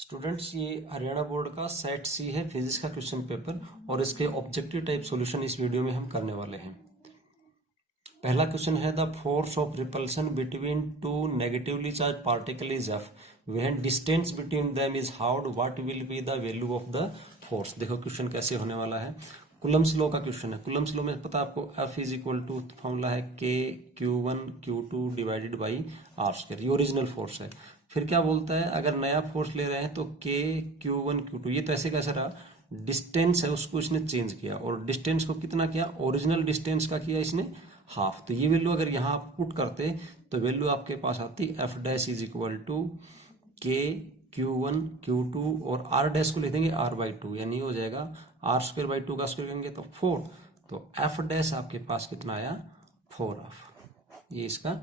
Students, ये Haryana board का set सी है फिजिक्स का क्वेश्चन पेपर और इसके ऑब्जेक्टिव टाइप सॉल्यूशन इस वीडियो में हम करने वाले हैं। पहला क्वेश्चन है the force of repulsion between two negatively charge particle is F when distance between them is how what will be the value of the force. देखो क्वेश्चन कैसे होने वाला है। कुलम्स लॉ का क्वेश्चन है। कुलम्स लॉ में पता है आपको F is equal to formula है K Q1 Q2 divided by r square. ये ओरिजिनल फोर्स है। फिर क्या बोलता है, अगर नया फोर्स ले रहे हैं तो K Q1 Q2, ये तो ऐसे कैसे रहा, डिस्टेंस है उसको इसने चेंज किया और डिस्टेंस को कितना किया, ओरिजिनल डिस्टेंस का किया इसने हाफ। तो ये वैल्यू अगर यहाँ आप पुट करते तो वैल्यू आपके पास आती F dash is equal to K Q1 Q2 और R डैश को लिख देंगे R बाई टू, यानी हो जाएगा R स्क्वायर बाई टू का स्क्वायर करेंगे तो 4। तो F डैश आपके पास कितना आया, 4F। ये इसका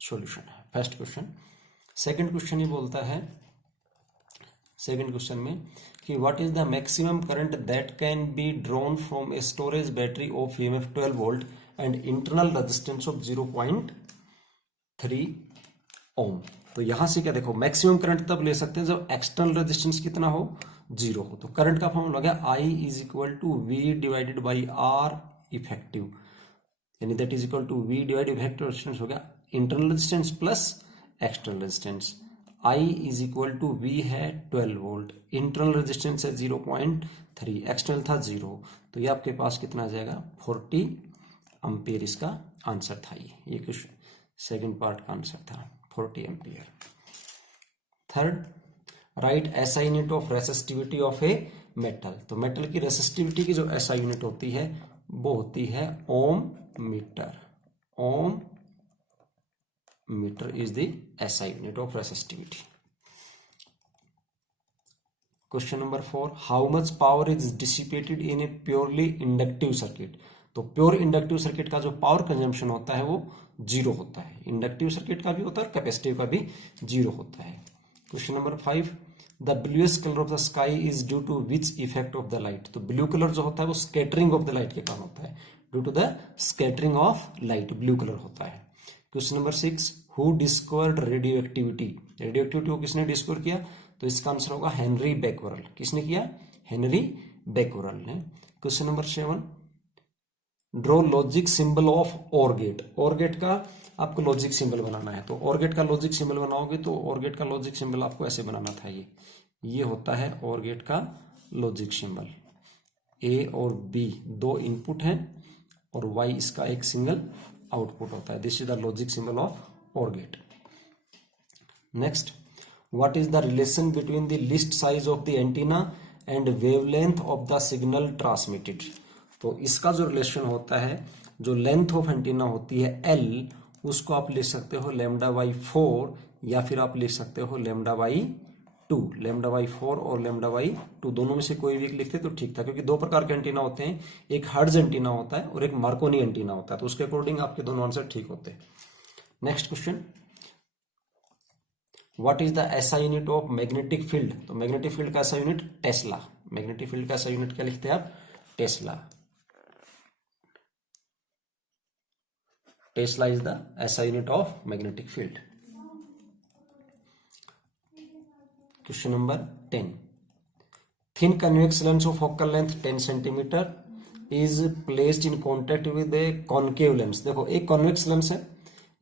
सॉल्यूशन है फर्स्ट क्वेश्चन। सेकंड क्वेश्चन ये बोलता है, सेकंड क्वेश्चन में कि what is the maximum current that can be drawn from a storage battery of EMF 12 volt and internal resistance of 0.3 ओम। तो यहां से क्या देखो, मैक्सिमम करंट तब ले सकते हैं जब एक्सटर्नल रेजिस्टेंस कितना हो, 0 हो। तो करंट का फॉर्मूला हो गया I is equal to V divided by R effective, यानी that is equal to V divided effective resistance हो गया internal resistance plus external resistance. I is equal to V है 12 वोल्ट, इंटरनल रेजिस्टेंस है 0.3, external था 0, तो ये आपके पास कितना आ जाएगा 40 एम्पियर। इसका आंसर था ये क्वेश्चन सेकंड पार्ट का आंसर था 40 ampere. Third, right SI unit of resistivity of a metal. तो मेटल की रेसिस्टिविटी की जो SI यूनिट होती है वो होती है ohm metre. Ohm metre is the SI unit of resistivity. Question number 4, how much power is dissipated in a purely inductive circuit. तो प्योर इंडक्टिव सर्किट का जो पावर कंजम्पशन होता है वो 0 होता है। इंडक्टिव सर्किट का भी होता है और कैपेसिटिव का भी 0 होता है। Question number 5, the bluest colour of the sky is due to which effect of the light. तो ब्लू कलर जो होता है वो स्कैटरिंग ऑफ द लाइट के कारण होता है, due to the scattering of light blue colour होता है। Question number 6, who discovered radio activity. Radio activity को किसने डिस्कवर किया, तो इसका आंसर होगा हेनरी बेकवरल। किसने किया, हेनरी बेकवरल ने। Question number 7, draw logic symbol of OR gate. OR gate का आपको लॉजिक सिंबल बनाना है, तो OR गेट का लॉजिक सिंबल बनाओगे तो OR गेट का लॉजिक सिंबल आपको ऐसे बनाना था। ये होता है OR गेट का लॉजिक सिंबल। A और B दो इनपुट हैं और Y इसका एक सिंगल आउटपुट होता है। This is the logic symbol of OR gate. Next, what is the relation between the list size of the antenna and wavelength of the signal transmitted. तो इसका जो रिलेशन होता है, जो लेंथ ऑफ एंटीना होती है L, उसको आप लिख सकते हो λ/4 या फिर आप लिख सकते हो λ/2। λ/4 और λ/2 दोनों में से कोई भी लिखते तो ठीक था, क्योंकि दो प्रकार के एंटीना होते हैं, एक हर्ट्ज एंटीना होता है और एक मार्कोनी एंटीना होता है, तो उसके अकॉर्डिंग आपके दोनों आंसर ठीक होते हैं। Next question, what is the SI unit of magnetic field. तो मैग्नेटिक फील्ड का SI unit Tesla. Magnetic field का SI यूनिट क्या लिखते हैं आप, Tesla. Tesla is the SI unit of magnetic field. Question number 10, thin convex lens of focal length 10 centimetre is placed in contact with a concave lens. देखो एक convex lens है,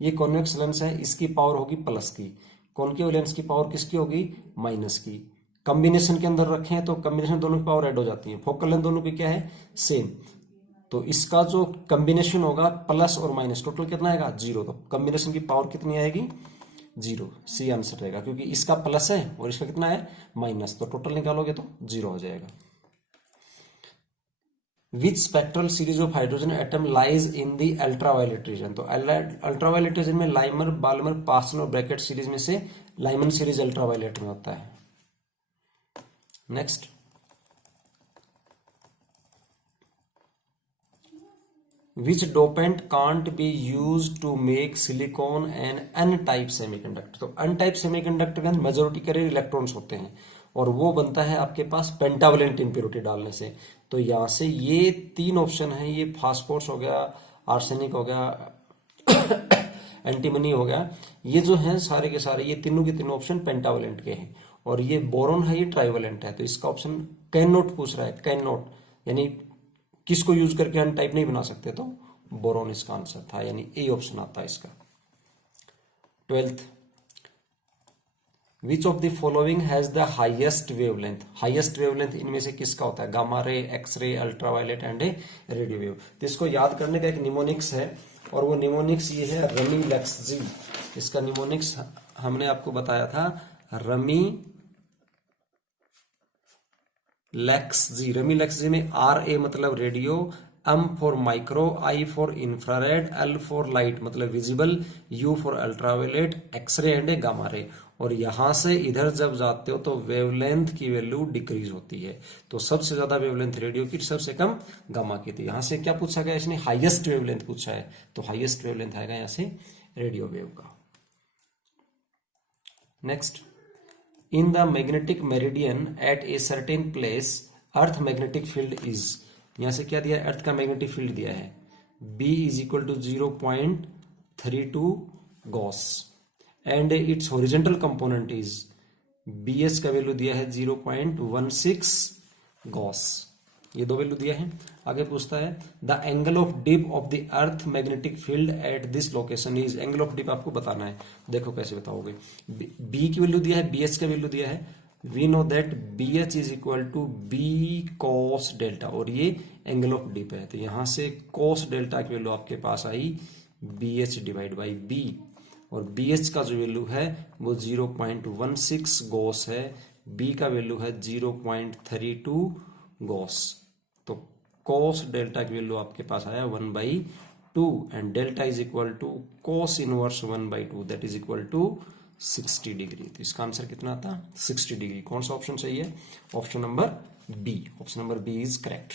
ये convex lens है, इसकी पावर होगी plus की, concave lens की power किसकी होगी, माइनस की। कॉम्बिनेशन के अंदर रखे हैं तो कॉम्बिनेशन दोनों की पावर ऐड हो जाती है। फोकल लेंथ दोनों की क्या है, सेम, तो इसका जो कॉम्बिनेशन होगा प्लस और माइनस टोटल कितना आएगा, 0। तो कॉम्बिनेशन की पावर कितनी आएगी, 0। सी आंसर रहेगा, क्योंकि इसका प्लस है और इसका कितना है, माइनस, तो टोटल निकालोगे तो 0 हो जाएगा। Which spectral series of hydrogen atom lies in the ultraviolet region. तो अल्ट्रावायलेट रीजन में लाइमर, बाल्मर, पार्सन और ब्रैकेट सीरीज में से लाइमन सीरीज अल्ट्रावायलेट में होता है। Next, which dopant can't be used to make silicon and n-type semiconductor। तो n-type semiconductor के अंदर मेजोरिटी कैरियर इलेक्ट्रॉन्स होते हैं और वो बनता है आपके पास पेंटावलेंट इम्प्योरिटी डालने से। तो यहाँ से ये 3 ऑप्शन है, ये फास्फोरस हो गया, आर्सेनिक हो गया, एंटीमनी हो गया, ये जो है सारे के सारे ये तीनों के तीनों ऑप्शन पेंटावलेंट के हैं और ये बोरोन है, ये ट्राइवेलेंट है, तो इसका ऑप्शन कैन नॉट पूछ रहा है, कैन नॉट यानी किसको यूज करके अन टाइप नहीं बना सकते, तो बोरोन इसका आंसर था, यानी ए ऑप्शन आता है इसका। 12th, which of the following has the highest wavelength, highest wavelength इनमें से किसका होता है, gamma ray, X ray, ultraviolet and radio wave. तो इसको याद करने का एक निमोनिक्स है, और वो निमोनिक्स ये है रमी लेक्सजी। इसका निमोनिक्स हमने आपको बताया था, रमी लेक्सजी। रमी लेक्सजी में आर ए मतलब radio, M for micro, I for infrared, L for light मतलब visible, U for ultraviolet, X ray and gamma ray. और यहां से इधर जब जाते हो तो वेवलेंथ की वैल्यू डिक्रीज होती है, तो सबसे ज्यादा वेवलेंथ रेडियो की, सबसे कम गामा की। तो यहां से क्या पूछा गया, इसने हाईएस्ट वेवलेंथ पूछा है, तो हाईएस्ट वेवलेंथ आएगा यहां से रेडियो वेव का। Next, in the magnetic meridian at a certain place earth magnetic field is, यहां से क्या दिया, अर्थ का मैग्नेटिक फील्ड दिया है, B is equal to 0.32 gauss and its horizontal component is, BH का वैल्यू दिया है 0.16 गॉस, ये दो वैल्यू दिया है। आगे पूछता है the angle of dip of the earth magnetic field at this location is, angle of dip आपको बताना है, देखो कैसे बताओगे। B की वैल्यू दिया है, BH का वैल्यू दिया है, we know that BH is equal to B cos delta, और ये एंगल ऑफ डिप है, तो यहां से cos डेल्टा की वैल्यू आपके पास आई BH डिवाइड बाई B, और BH का जो वैल्यू है वो 0.16 गॉस है, B का वैल्यू है 0.32 गॉस, तो cos डेल्टा की वैल्यू आपके पास आया 1/2 and delta is equal to cos inverse 1/2 that is equal to 60 degree. तो इसका आंसर कितना आता है, 60 डिग्री। कौन सा ऑप्शन सही है, option number B, option number B is correct.